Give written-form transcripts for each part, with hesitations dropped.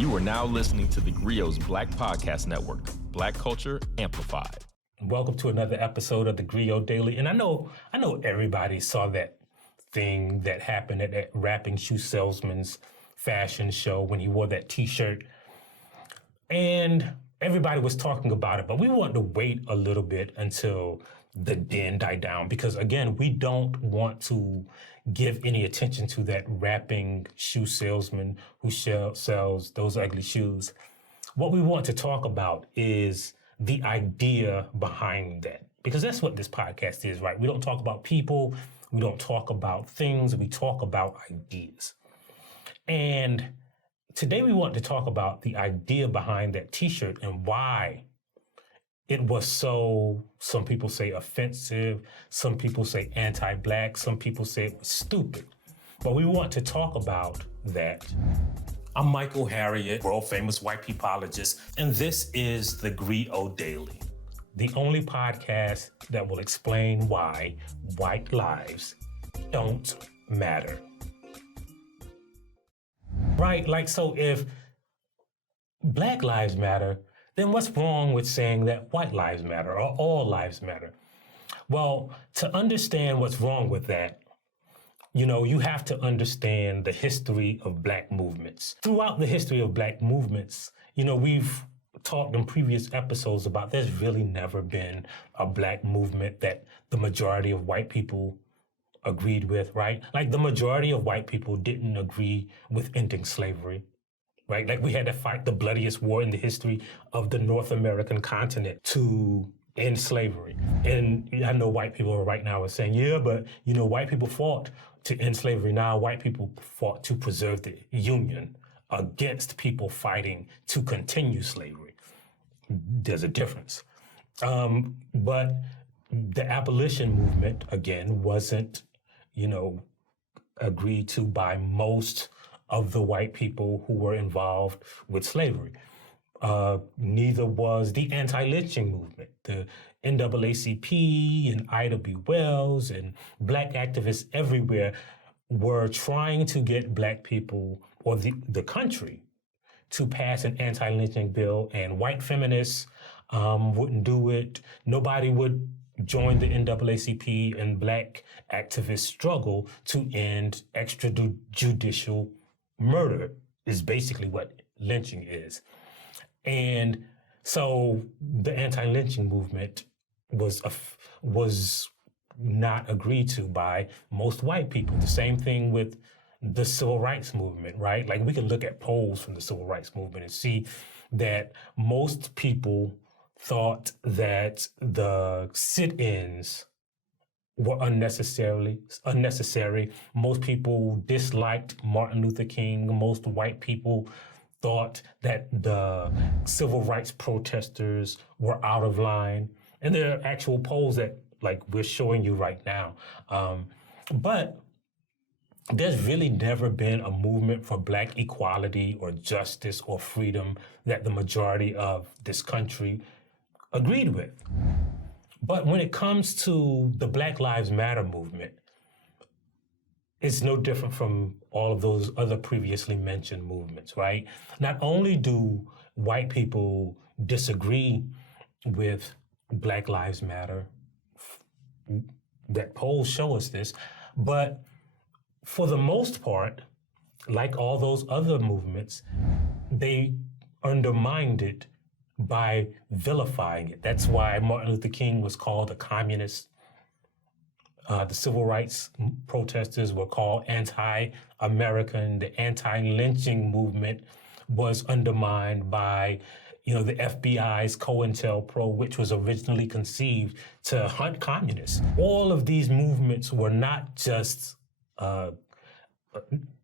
You are now listening to theGrio's Black Podcast Network, Black Culture Amplified. Welcome to another episode of theGrio Daily. And I know everybody saw that thing that happened at that rapping shoe salesman's fashion show when he wore that t-shirt. And everybody was talking about it, but we want to wait a little bit until the din died down because, again, we don't want to give any attention to that rapping shoe salesman who sells those ugly shoes. What we want to talk about is the idea behind that, because that's what this podcast is, right? We don't talk about people, we don't talk about things, we talk about ideas. And today we want to talk about the idea behind that t-shirt and why it was so, some people say offensive, some people say anti-black, some people say it was stupid. But we want to talk about that. I'm Michael Harriot, world famous white peopleologist, and this is theGrio Daily, the only podcast that will explain why white lives don't matter. Right, like, so if Black lives matter, then what's wrong with saying that white lives matter or all lives matter? Well, to understand what's wrong with that, you have to understand the history of Black movements. Throughout the history of Black movements, we've talked in previous episodes about there's really never been a Black movement that the majority of white people agreed with, right? Like the majority of white people didn't agree with ending slavery. Right? Like we had to fight the bloodiest war in the history of the North American continent to end slavery. And I know white people right now are saying, yeah, but white people fought to end slavery. Now white people fought to preserve the Union against people fighting to continue slavery. There's a difference. But the abolition movement, again, wasn't, agreed to by most of the white people who were involved with slavery. Neither was the anti-lynching movement. The NAACP and Ida B. Wells and Black activists everywhere were trying to get Black people or the country to pass an anti-lynching bill, and white feminists wouldn't do it. Nobody would join the NAACP, and Black activists struggle to end extrajudicial murder is basically what lynching is. And so the anti-lynching movement was not agreed to by most white people. The same thing with the civil rights movement, right? Like we can look at polls from the civil rights movement and see that most people thought that the sit-ins were unnecessary. Most people disliked Martin Luther King. Most white people thought that the civil rights protesters were out of line. And there are actual polls that we're showing you right now. But there's really never been a movement for Black equality or justice or freedom that the majority of this country agreed with. But when it comes to the Black Lives Matter movement, it's no different from all of those other previously mentioned movements, right? Not only do white people disagree with Black Lives Matter, that polls show us this, but for the most part, like all those other movements, they undermined it by vilifying it. That's why Martin Luther King was called a communist. The civil rights protesters were called anti-American. The anti-lynching movement was undermined by, the FBI's COINTELPRO, which was originally conceived to hunt communists. All of these movements were not just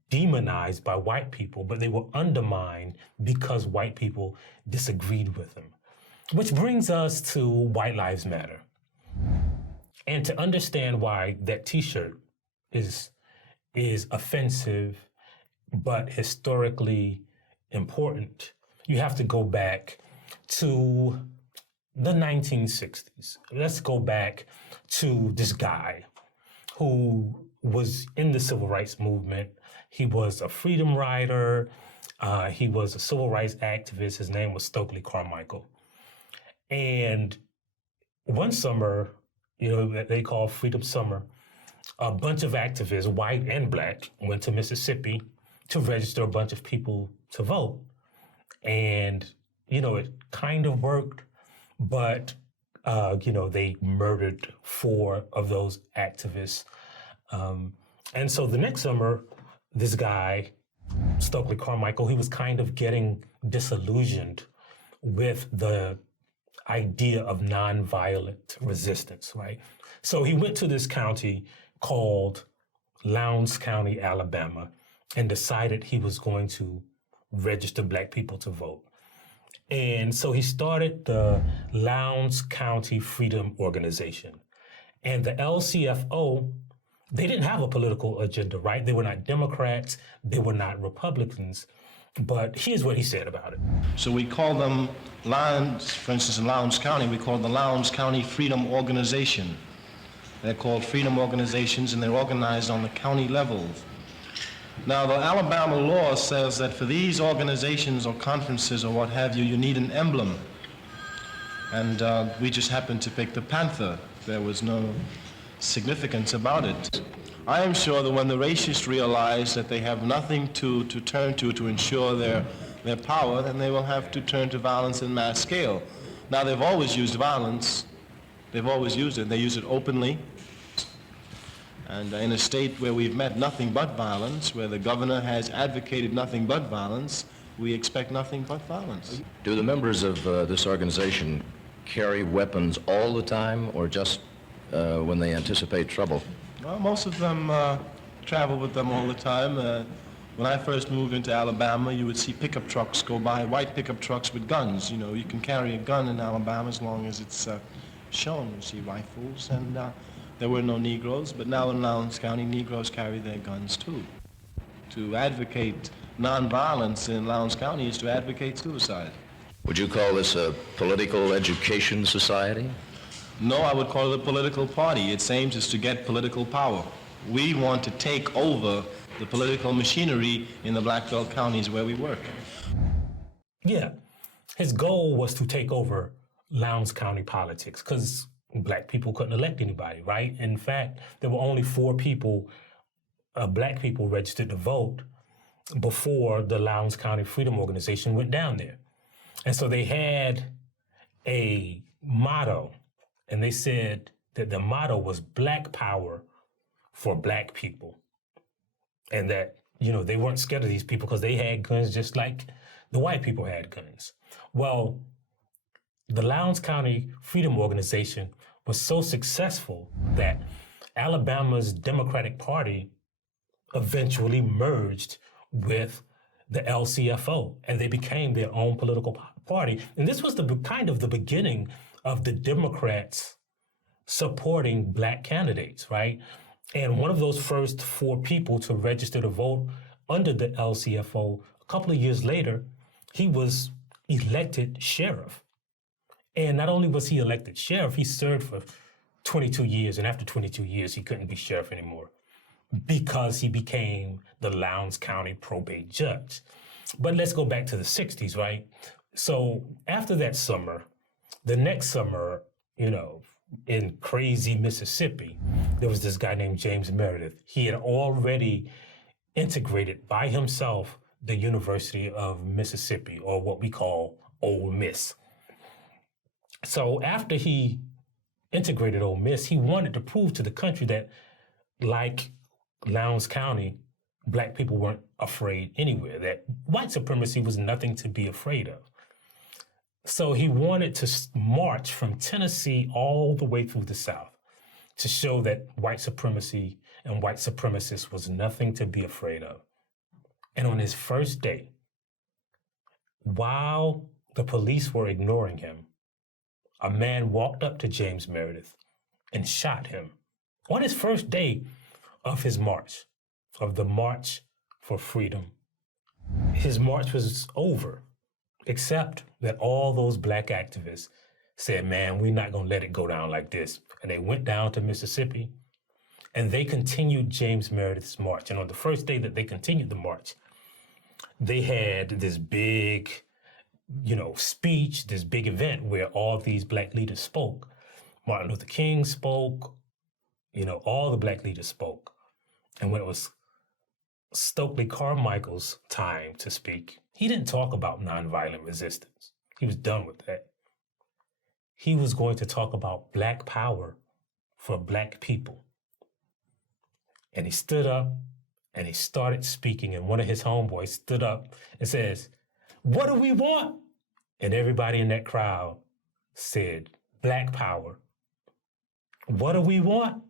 demonized by white people, but they were undermined because white people disagreed with them. Which brings us to White Lives Matter. And to understand why that t-shirt is offensive, but historically important, you have to go back to the 1960s. Let's go back to this guy who was in the civil rights movement. He was a freedom rider. He was a civil rights activist. His name was Stokely Carmichael. And one summer, that they call Freedom Summer, a bunch of activists, white and black, went to Mississippi to register a bunch of people to vote. And, it kind of worked, but, they murdered 4 of those activists. And so the next summer, this guy, Stokely Carmichael, he was kind of getting disillusioned with the idea of nonviolent resistance, right? So he went to this county called Lowndes County, Alabama, and decided he was going to register black people to vote. And so he started the Lowndes County Freedom Organization. And the LCFO, they didn't have a political agenda, right? They were not Democrats, they were not Republicans, but here's what he said about it. So we call them Lowndes, for instance, in Lowndes County, we call the Lowndes County Freedom Organization. They're called freedom organizations, and they're organized on the county level. Now, the Alabama law says that for these organizations or conferences or what have you, you need an emblem. And we just happened to pick the panther. There was no significance about it. I am sure that when the racists realize that they have nothing to turn to ensure their power, then they will have to turn to violence in mass scale. Now, they've always used violence. They've always used it. They use it openly. And in a state where we've met nothing but violence, where the governor has advocated nothing but violence, we expect nothing but violence. Do the members of this organization carry weapons all the time, or just when they anticipate trouble? Well, most of them travel with them all the time. When I first moved into Alabama, you would see pickup trucks go by, white pickup trucks with guns. You can carry a gun in Alabama as long as it's shown. You see rifles, and there were no Negroes, but now in Lowndes County, Negroes carry their guns too. To advocate nonviolence in Lowndes County is to advocate suicide. Would you call this a political education society? No, I would call it a political party. Its aim is to get political power. We want to take over the political machinery in the Black Belt counties where we work. Yeah, his goal was to take over Lowndes County politics because black people couldn't elect anybody, right? In fact, there were only 4 people, black people, registered to vote before the Lowndes County Freedom Organization went down there. And so they had a motto, and they said that the motto was Black Power for Black people. And that, they weren't scared of these people because they had guns just like the white people had guns. Well, the Lowndes County Freedom Organization was so successful that Alabama's Democratic Party eventually merged with the LCFO, and they became their own political party. And this was the beginning of the Democrats supporting black candidates, right? And one of those first 4 people to register to vote under the LCFO, a couple of years later, he was elected sheriff. And not only was he elected sheriff, he served for 22 years. And after 22 years, he couldn't be sheriff anymore because he became the Lowndes County probate judge. But let's go back to the 60s, right? So after that summer, the next summer, in crazy Mississippi, there was this guy named James Meredith. He had already integrated by himself the University of Mississippi, or what we call Ole Miss. So after he integrated Ole Miss, he wanted to prove to the country that, like Lowndes County, black people weren't afraid anywhere, that white supremacy was nothing to be afraid of. So he wanted to march from Tennessee all the way through the South to show that white supremacy and white supremacists was nothing to be afraid of. And on his first day, while the police were ignoring him, a man walked up to James Meredith and shot him on his first day of his march, of the March for Freedom. His march was over, except that all those black activists said, man, we're not gonna let it go down like this. And they went down to Mississippi and they continued James Meredith's march. And on the first day that they continued the march, they had this big, speech, this big event where all these black leaders spoke. Martin Luther King spoke, all the black leaders spoke. And when it was Stokely Carmichael's time to speak, he didn't talk about nonviolent resistance. He was done with that. He was going to talk about black power for black people. And he stood up and he started speaking, and one of his homeboys stood up and says, "What do we want?" And everybody in that crowd said, "Black power." What do we want?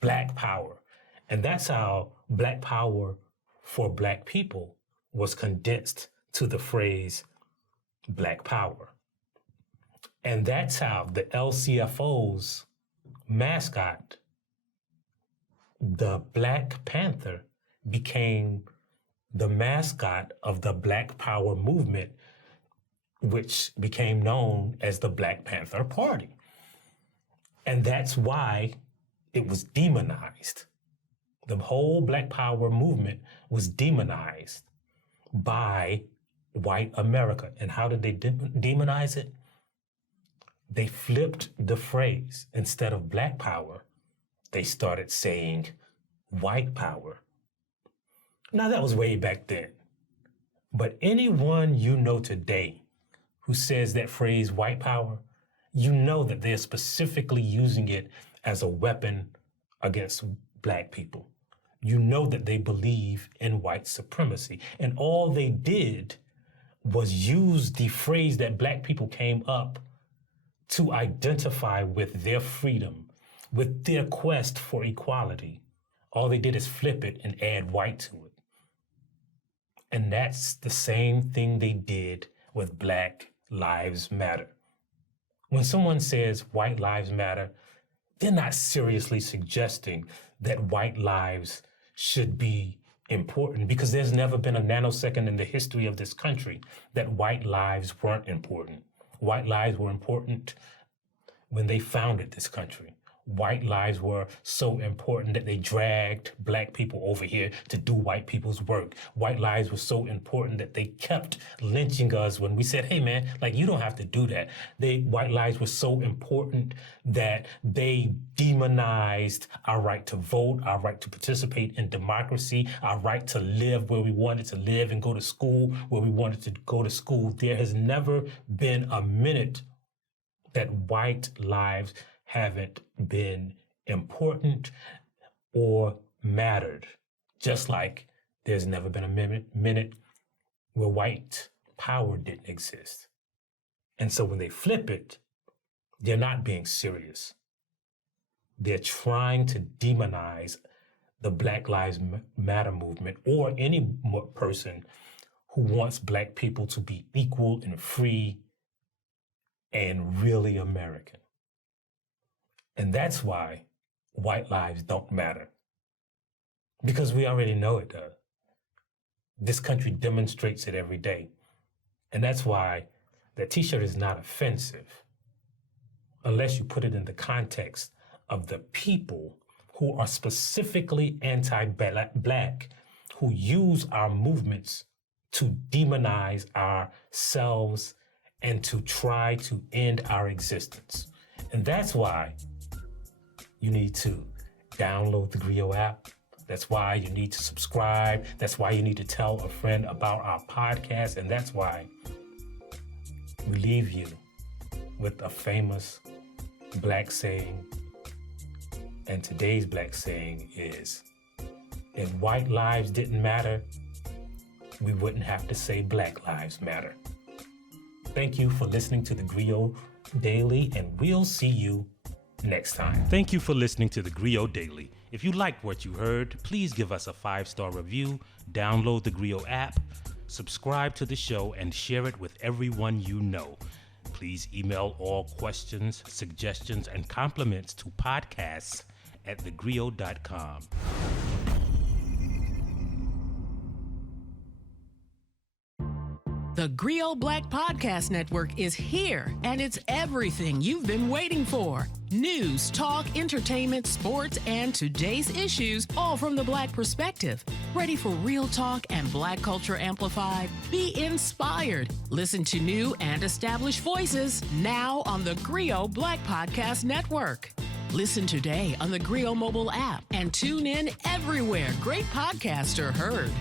Black power. And that's how black power for black people was condensed to the phrase black power. And that's how the LCFO's mascot, the Black Panther, became the mascot of the Black Power movement, which became known as the Black Panther Party. And that's why it was demonized. The whole Black Power movement was demonized by white America. And how did they demonize it? They flipped the phrase. Instead of black power, they started saying white power. Now, that was way back then. But anyone you know today who says that phrase white power, you know that they're specifically using it as a weapon against black people. You know that they believe in white supremacy. And all they did was use the phrase that black people came up to identify with their freedom, with their quest for equality. All they did is flip it and add white to it. And that's the same thing they did with Black Lives Matter. When someone says white lives matter, they're not seriously suggesting that white lives should be important, because there's never been a nanosecond in the history of this country that white lives weren't important. White lives were important when they founded this country. White lives were so important that they dragged black people over here to do white people's work. White lives were so important that they kept lynching us when we said, "Hey man, you don't have to do that." White lives were so important that they demonized our right to vote, our right to participate in democracy, our right to live where we wanted to live and go to school where we wanted to go to school. There has never been a minute that white lives haven't been important or mattered, just like there's never been a minute where white power didn't exist. And so when they flip it, they're not being serious. They're trying to demonize the Black Lives Matter movement, or any person who wants black people to be equal and free and really American. And that's why white lives don't matter. Because we already know it does. This country demonstrates it every day. And that's why that t-shirt is not offensive unless you put it in the context of the people who are specifically anti-black, who use our movements to demonize ourselves and to try to end our existence. And that's why you need to download the theGrio app. That's why you need to subscribe. That's why you need to tell a friend about our podcast. And that's why we leave you with a famous black saying. And today's black saying is, if white lives didn't matter, we wouldn't have to say Black Lives Matter. Thank you for listening to theGrio Daily, and we'll see you next time. Thank you for listening to theGrio Daily. If you liked what you heard, please give us a 5-star review, download the theGrio app, subscribe to the show, and share it with everyone you know. Please email all questions, suggestions, and compliments to podcasts@thegrio.com. The GRIO Black Podcast Network is here, and it's everything you've been waiting for. News, talk, entertainment, sports, and today's issues, all from the Black perspective. Ready for real talk and Black culture amplified? Be inspired. Listen to new and established voices now on the GRIO Black Podcast Network. Listen today on the GRIO mobile app and tune in everywhere great podcasts are heard.